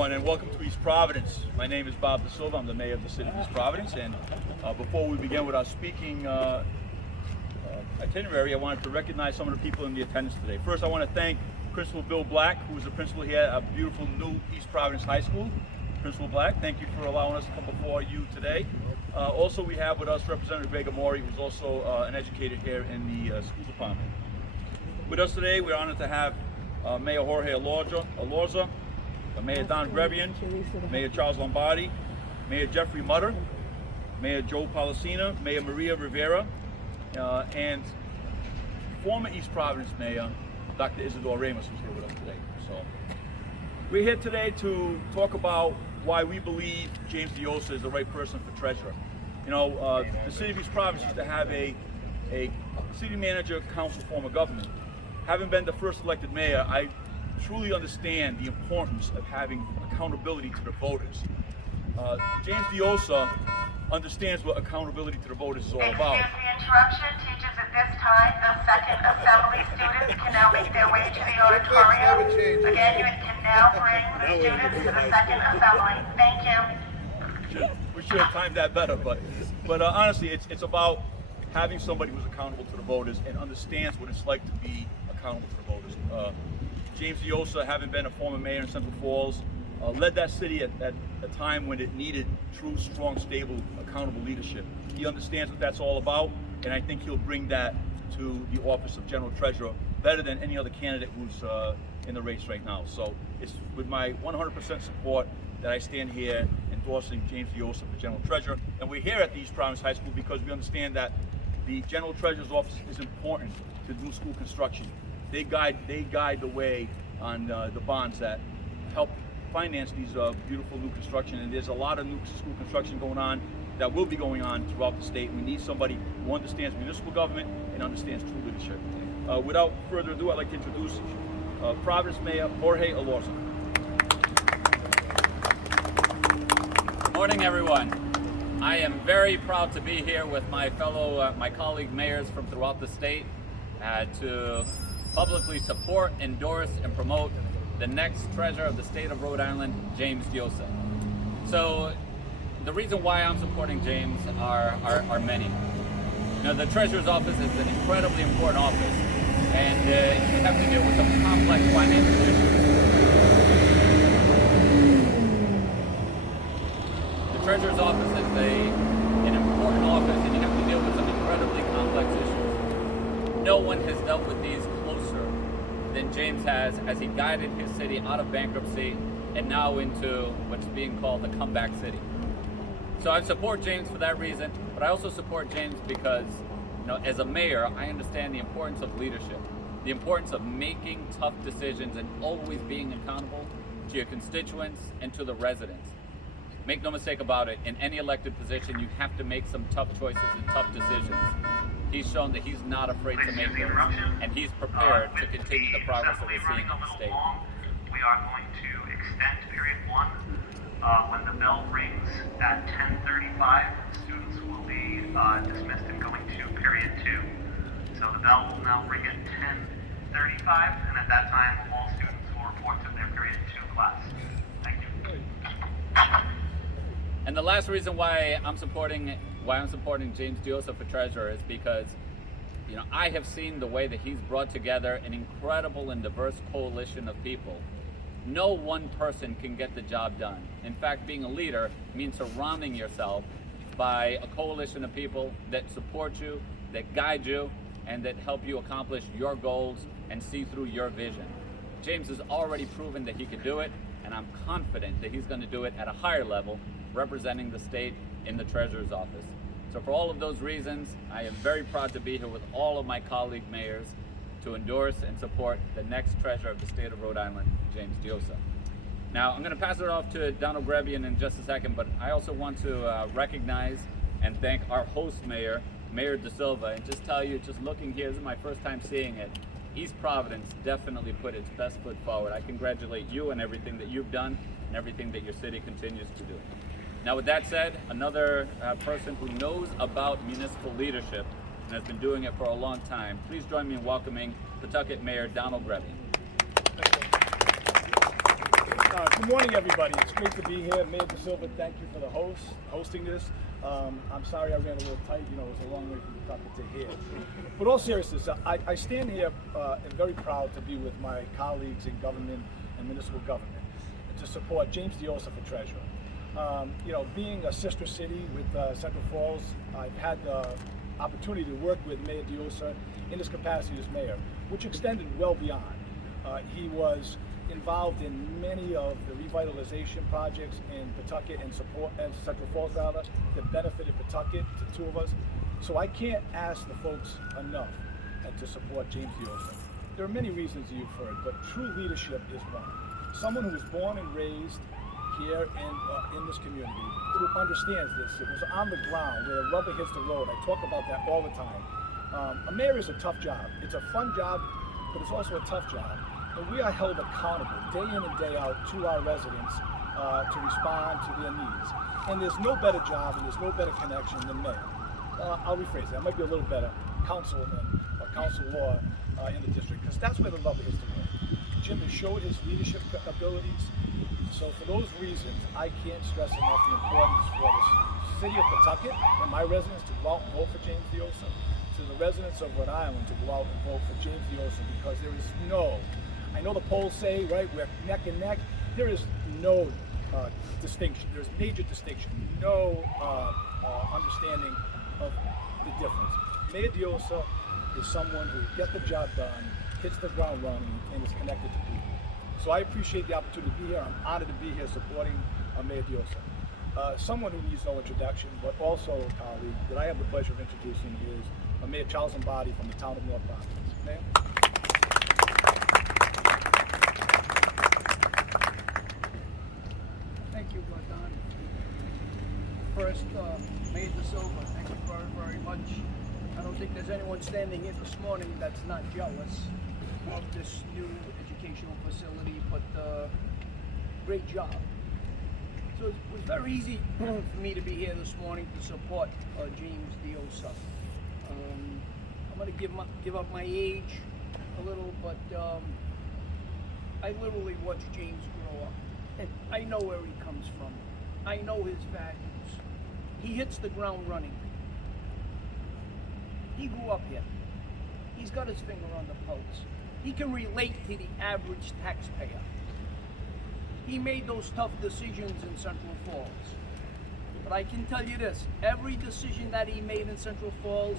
And welcome to East Providence. My name is Bob Da Silva. I'm the mayor of the city of East Providence. And before we begin with our speaking itinerary, I wanted to recognize some of the people in the attendance today. First, I want to thank Principal Bill Black, who is the principal here at beautiful new East Providence High School. Principal Black, thank you for allowing us to come before you today. Also, we have with us Representative Greg Amore, who's also an educator here in the school department. With us today, we're honored to have Mayor Jorge Elorza, Mayor Don Grebian, Mayor Charles Lombardi, Mayor Jeffrey Mutter, Mayor Joe Policina, Mayor Maria Rivera, and former East Providence Mayor Dr. Isidore Ramos, who's here with us today. So we're here today to talk about why we believe James Diossa is the right person for treasurer. You know, the city of East Providence used to have a city manager, council form of government. Having been the first elected mayor, I truly understand the importance of having accountability to the voters. James Diossa understands what accountability to the voters is all about. Excuse the interruption. Teachers, at this time, the second assembly students can now make their way to the auditorium. Again, you can now bring the students to the second assembly. Thank you. We should have timed that better, but honestly, it's about having somebody who's accountable to the voters and understands what it's like to be accountable to the voters. James Diossa, having been a former mayor in Central Falls, led that city at a time when it needed true, strong, stable, accountable leadership. He understands what that's all about, and I think he'll bring that to the office of General Treasurer better than any other candidate who's in the race right now. So it's with my 100% support that I stand here endorsing James Diossa for General Treasurer. And we're here at the East Providence High School because we understand that the General Treasurer's office is important to new school construction. They guide the way on the bonds that help finance these beautiful new construction. And there's a lot of new school construction going on that will be going on throughout the state. We need somebody who understands municipal government and understands true leadership. Without further ado, I'd like to introduce Providence Mayor Jorge Elorza. Good morning, everyone. I am very proud to be here with my fellow, my colleague mayors from throughout the state to publicly support, endorse, and promote the next treasurer of the state of Rhode Island, James Diossa. So the reason why I'm supporting James are many. You know, the treasurer's office is an incredibly important office, and you have to deal with some complex financial issues. The treasurer's office is an important office, and you have to deal with some incredibly complex issues. No one has dealt with these closer than James has, as he guided his city out of bankruptcy and now into what's being called the comeback city. So I support James for that reason, but I also support James because, you know, as a mayor, I understand the importance of leadership, the importance of making tough decisions and always being accountable to your constituents and to the residents. Make no mistake about it, in any elected position, you have to make some tough choices and tough decisions. He's shown that he's not afraid to make those, and he's prepared to continue the progress that we're seeing in the state. We are going to extend period 1. When the bell rings at 10:35, students will be dismissed and going to period 2. So the bell will now ring at 10:35, and at that time, all students will report to their period 2 class. Thank you. And the last reason why I'm supporting James Diossa for treasurer is because, you know, I have seen the way that he's brought together an incredible and diverse coalition of people. No one person can get the job done. In fact, being a leader means surrounding yourself by a coalition of people that support you, that guide you, and that help you accomplish your goals and see through your vision. James has already proven that he can do it, and I'm confident that he's going to do it at a higher level, representing the state in the treasurer's office. So for all of those reasons, I am very proud to be here with all of my colleague mayors to endorse and support the next treasurer of the state of Rhode Island, James Diossa. Now, I'm going to pass it off to Donald Grebian in just a second, but I also want to recognize and thank our host mayor, Mayor Da Silva, and just tell you, just looking here, this is my first time seeing it, East Providence definitely put its best foot forward. I congratulate you on everything that you've done and everything that your city continues to do. Now, with that said, another person who knows about municipal leadership and has been doing it for a long time, please join me in welcoming Pawtucket Mayor Donald Grebian. Good morning, everybody. It's great to be here. Mayor De Silva, thank you for the hosting this. I'm sorry I ran a little tight. You know, it was a long way from Pawtucket to here. But all seriousness, I stand here and very proud to be with my colleagues in government and municipal government and to support James Diossa for treasurer. You know, being a sister city with Central Falls, I've had the opportunity to work with Mayor Diossa in his capacity as mayor, which extended well beyond. He was involved in many of the revitalization projects in Pawtucket and Central Falls rather, that benefited Pawtucket, the two of us. So I can't ask the folks enough to support James Diossa. There are many reasons you've heard, but true leadership is one. Someone who was born and raised here in this community, who understands this. It was on the ground where the rubber hits the road. I talk about that all the time. A mayor is a tough job. It's a fun job, but it's also a tough job. And we are held accountable day in and day out to our residents to respond to their needs. And there's no better job and there's no better connection than mayor. I'll rephrase that. It might be a little better councilman or council law in the district, because that's where the rubber hits the road. Jim has showed his leadership abilities. So for those reasons, I can't stress enough the importance for the city of Pawtucket and my residents to go out and vote for James Diossa, to the residents of Rhode Island to go out and vote for James Diossa, because there is no, I know the polls say, right, we're neck and neck. There is no distinction. There's major distinction. No understanding of the difference. Mayor Diossa is someone who gets the job done, hits the ground running, and is connected to people. So I appreciate the opportunity to be here. I'm honored to be here supporting Mayor Diossa. Someone who needs no introduction, but also a colleague that I have the pleasure of introducing is Mayor Charles Lombardi from the town of North Providence. Mayor? Thank you, Gordon. First, Mayor De Silva, thank you very, very much. I don't think there's anyone standing here this morning that's not jealous of this new educational facility, but great job. So it was very easy for me to be here this morning to support James Diossa. I'm going to give up my age a little, but I literally watched James grow up. And I know where he comes from. I know his values. He hits the ground running. He grew up here. He's got his finger on the pulse. He can relate to the average taxpayer. He made those tough decisions in Central Falls. But I can tell you this, every decision that he made in Central Falls,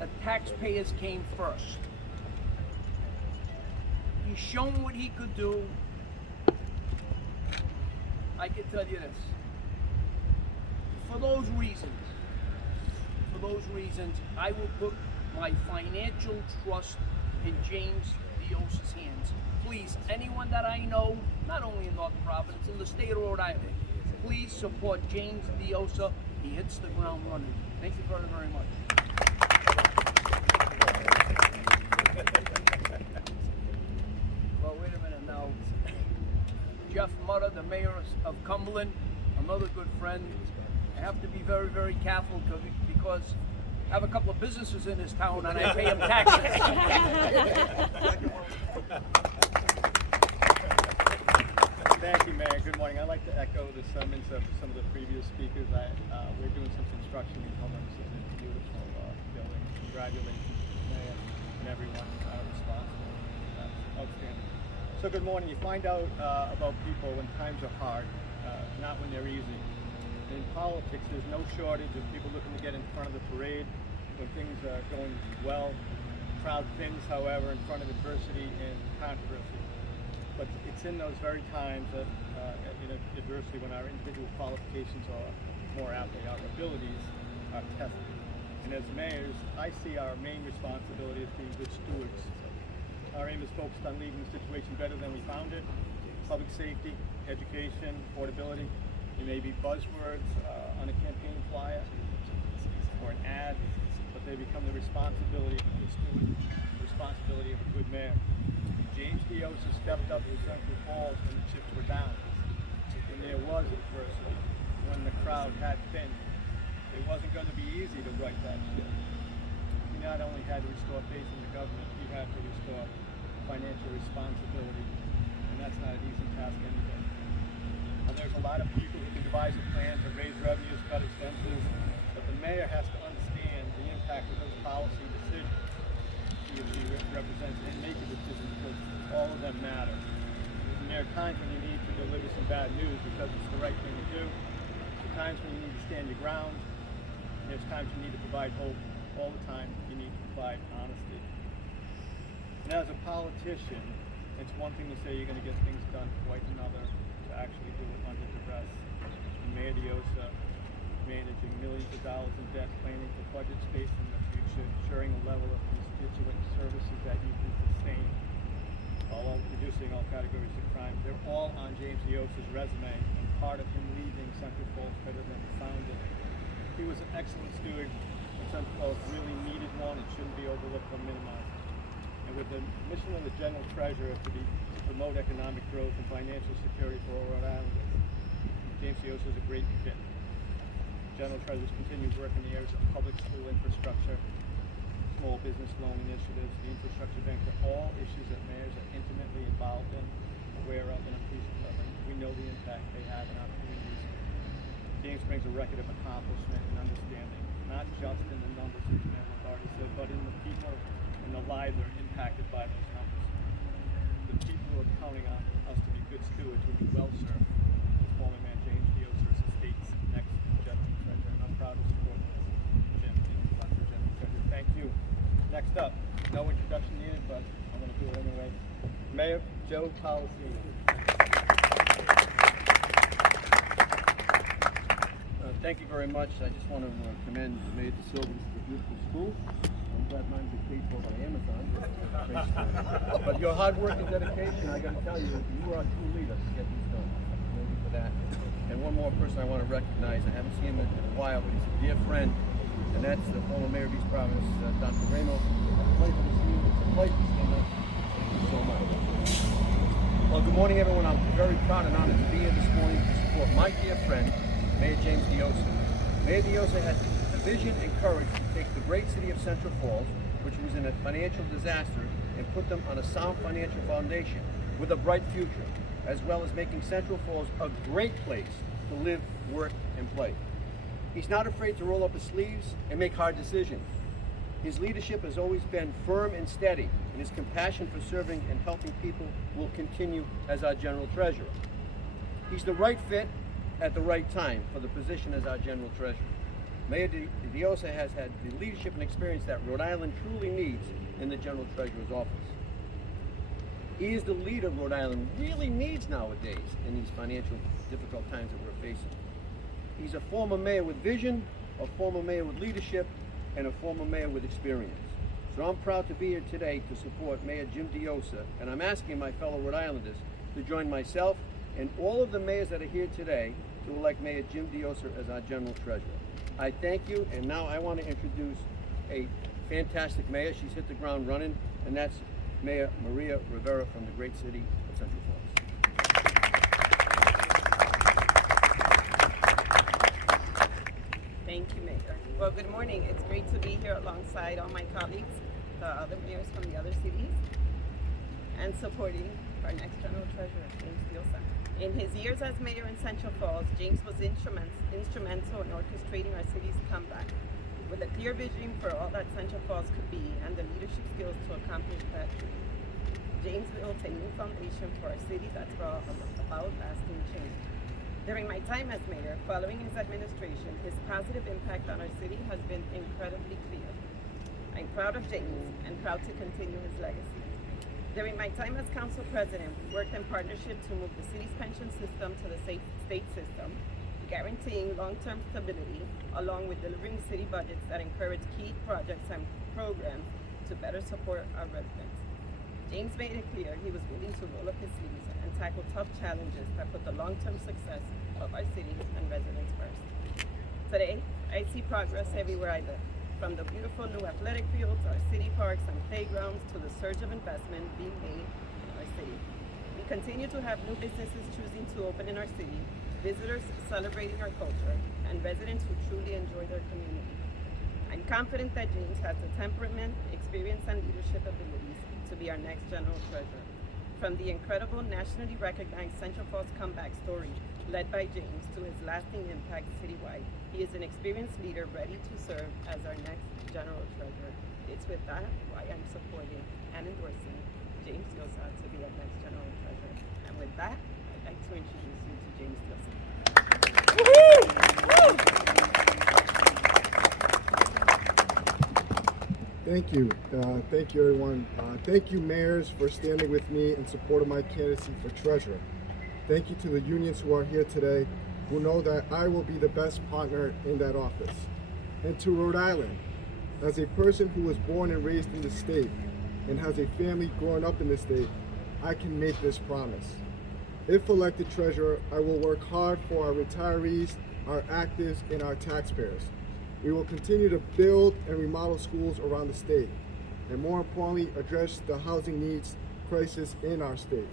the taxpayers came first. He's shown what he could do. I can tell you this. For those reasons, I will put my financial trust in James Diossa's hands. Please, anyone that I know, not only in North Providence, in the state of Rhode Island, please support James Diossa. He hits the ground running. Thank you very, very much. Well, wait a minute now. Jeff Mutter, the mayor of Cumberland, another good friend. I have to be very, very careful because I have a couple of businesses in this town and I pay them taxes. Thank you, Mayor. Good morning. I'd like to echo the sentiments of some of the previous speakers. We're doing some construction in Cumberland. This is a beautiful building. Congratulations to the mayor and everyone responsible. Outstanding. So good morning. You find out about people when times are hard, not when they're easy. In politics, there's no shortage of people looking to get in front of the parade when things are going well. Crowd thins, however, in front of adversity and controversy. But it's in those very times that, in adversity, when our individual qualifications, or more aptly, our abilities, are tested. And as mayors, I see our main responsibility as being good stewards. Our aim is focused on leaving the situation better than we found it. Public safety, education, affordability. They may be buzzwords on a campaign flyer or an ad, but they become the responsibility of a good steward, the responsibility of a good mayor. James Diossa stepped up to Central Falls when the chips were down, when there was adversity, when the crowd had thinned. It wasn't going to be easy to right that ship. He not only had to restore faith in the government, he had to restore financial responsibility, and that's not an easy task anyway. lot of people who can devise a plan to raise revenues, cut expenses, but the mayor has to understand the impact of those policy decisions he or she represents and make a decision because all of them matter. And there are times when you need to deliver some bad news because it's the right thing to do. There are times when you need to stand your ground. And there's times you need to provide hope. All the time you need to provide honesty. And as a politician, it's one thing to say you're going to get things done, quite another to actually do it under duress. And Mayor Diossa managing millions of dollars in debt, planning for budget space in the future, ensuring a level of constituent services that you can sustain, while reducing all categories of crime. They're all on James Diossa's resume, and part of him leaving Central Falls better than he found it. He was an excellent steward, and Central Falls really needed one. It shouldn't be overlooked or minimized. And with the mission of the General Treasurer to promote economic growth and financial security for all Rhode Islanders, James Diossa is a great fit. General Treasurer's continued work in the areas of public school infrastructure, small business loan initiatives, the infrastructure bank, are all issues that mayors are intimately involved in, aware of, and appreciative of. And we know the impact they have in our communities. James brings a record of accomplishment and understanding, not just in the numbers, as Mayor Lombardi said, but in the people and the lives that are impacted by those numbers. The people who are counting on us to be good stewards will be well served with former Mayor James Diossa as the state's next General Treasurer. And I'm proud to support Jim in run for General Treasurer. Thank you. Next up, no introduction needed, but I'm going to do it anyway. Mayor Joe Policino. Thank you very much. I just want to commend Mayor De Silva. This is a beautiful school. I'm glad mine's paid for by Amazon. But your hard work and dedication, I got to tell you, you are a true leader to get this done. Thank you for that. And one more person I want to recognize. I haven't seen him in a while, but he's a dear friend, and that's the former Mayor of East Providence, Dr. Ramos. It's a pleasure to see you. It's a pleasure to stand up. Thank you so much. Well, good morning, everyone. I'm very proud and honored to be here this morning to support my dear friend, Mayor James Diossa. Mayor Diossa had the vision and courage to take the great city of Central Falls, which was in a financial disaster, and put them on a sound financial foundation with a bright future, as well as making Central Falls a great place to live, work, and play. He's not afraid to roll up his sleeves and make hard decisions. His leadership has always been firm and steady, and his compassion for serving and helping people will continue as our General Treasurer. He's the right fit at the right time for the position as our General Treasurer. Mayor Diossa has had the leadership and experience that Rhode Island truly needs in the General Treasurer's office. He is the leader Rhode Island really needs nowadays in these financial difficult times that we're facing. He's a former mayor with vision, a former mayor with leadership, and a former mayor with experience. So I'm proud to be here today to support Mayor Jim Diossa, and I'm asking my fellow Rhode Islanders to join myself and all of the mayors that are here today to elect Mayor Jim Diossa as our General Treasurer. I thank you, and now I want to introduce a fantastic mayor. She's hit the ground running, and that's Mayor Maria Rivera from the great city of Central Falls. Thank you, Mayor. Well, good morning. It's great to be here alongside all my colleagues, the other mayors from the other cities, and supporting our next General Treasurer, James Diossa. In his years as mayor in Central Falls, James was instrumental in orchestrating our city's comeback, with a clear vision for all that Central Falls could be and the leadership skills to accomplish that dream. James built a new foundation for our city that's brought about lasting change. During my time as mayor, following his administration, his positive impact on our city has been incredibly clear. I'm proud of James and proud to continue his legacy. During my time as council president, we worked in partnership to move the city's pension system to the state system, guaranteeing long-term stability, along with delivering city budgets that encourage key projects and programs to better support our residents. James made it clear he was willing to roll up his sleeves and tackle tough challenges that put the long-term success of our city and residents first. Today, I see progress everywhere I live. From the beautiful new athletic fields, our city parks and playgrounds, to the surge of investment being made in our city. We continue to have new businesses choosing to open in our city, visitors celebrating our culture, and residents who truly enjoy their community. I'm confident that James has the temperament, experience, and leadership abilities to be our next General Treasurer. From the incredible nationally recognized Central Falls comeback story led by James, to his lasting impact citywide. He is an experienced leader ready to serve as our next General Treasurer. It's with that why I'm supporting and endorsing James Diosa to be our next General Treasurer. And with that, I'd like to introduce you to James Diosa. Thank you. Thank you, everyone. Thank you, mayors, for standing with me in support of my candidacy for treasurer. Thank you to the unions who are here today, who know that I will be the best partner in that office. And to Rhode Island, as a person who was born and raised in the state and has a family growing up in the state, I can make this promise. If elected treasurer, I will work hard for our retirees, our actives, and our taxpayers. We will continue to build and remodel schools around the state, and more importantly, address the housing needs crisis in our state.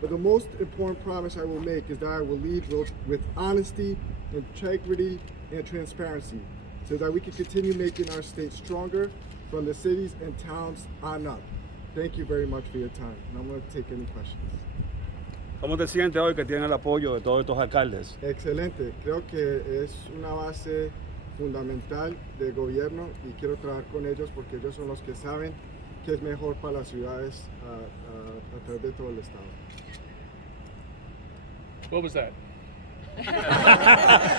But the most important promise I will make is that I will lead with honesty, integrity, and transparency, so that we can continue making our state stronger from the cities and towns on up. Thank you very much for your time, and I'm going to take any questions. ¿Cómo te sientes hoy que tienes el apoyo de todos estos alcaldes? Excelente, creo que es una base fundamental del gobierno y quiero trabajar con ellos porque ellos son los que saben qué es mejor para las ciudades a través de todo el estado. What was that?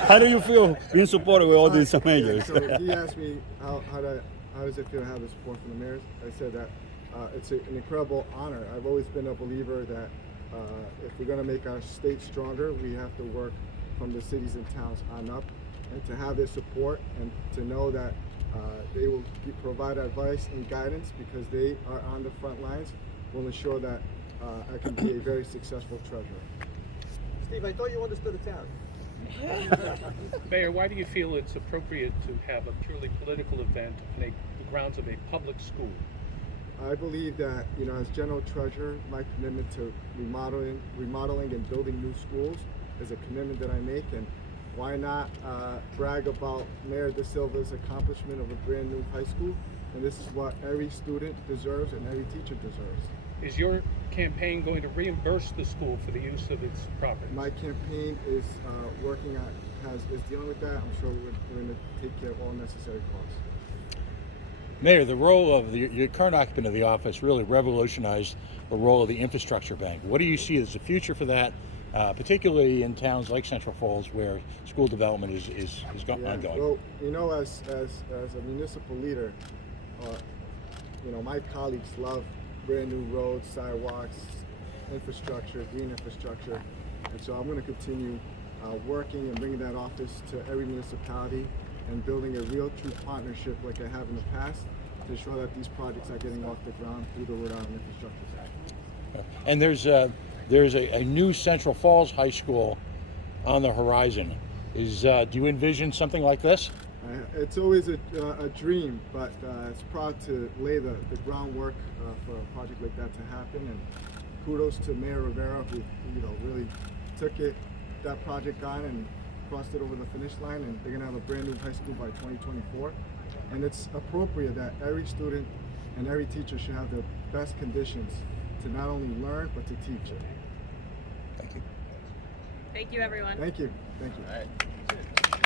How do you feel being supported with all these mayors? So he asked me how does it feel to have the support from the mayors. I said that it's an incredible honor. I've always been a believer that if we're going to make our state stronger, we have to work from the cities and towns on up. And to have their support and to know that they will provide advice and guidance because they are on the front lines will ensure that I can be a very successful treasurer. Steve, I thought you understood Italian. Mayor, why do you feel it's appropriate to have a purely political event on the grounds of a public school? I believe that, as general treasurer, my commitment to remodeling and building new schools is a commitment that I make, and why not brag about Mayor De Silva's accomplishment of a brand new high school? And this is what every student deserves and every teacher deserves. Is your campaign going to reimburse the school for the use of its property? My campaign is is dealing with that. I'm sure we're going to take care of all necessary costs. Mayor, the role of your current occupant of the office really revolutionized the role of the infrastructure bank. What do you see as the future for that? Particularly in towns like Central Falls, where school development is ongoing. Well, as a municipal leader, my colleagues love brand new roads, sidewalks, infrastructure, green infrastructure, and so I'm going to continue working and bringing that office to every municipality and building a real true partnership like I have in the past to ensure that these projects are getting off the ground through the Rhode Island Infrastructure Act. And there's a new Central Falls High School on the horizon. Do you envision something like this? It's always a dream, but it's proud to lay the groundwork for a project like that to happen. And kudos to Mayor Rivera, who really took that project on and crossed it over the finish line. And they're going to have a brand new high school by 2024. And it's appropriate that every student and every teacher should have the best conditions to not only learn but to teach it. Thank you. Thank you, everyone. Thank you. Thank you. All right.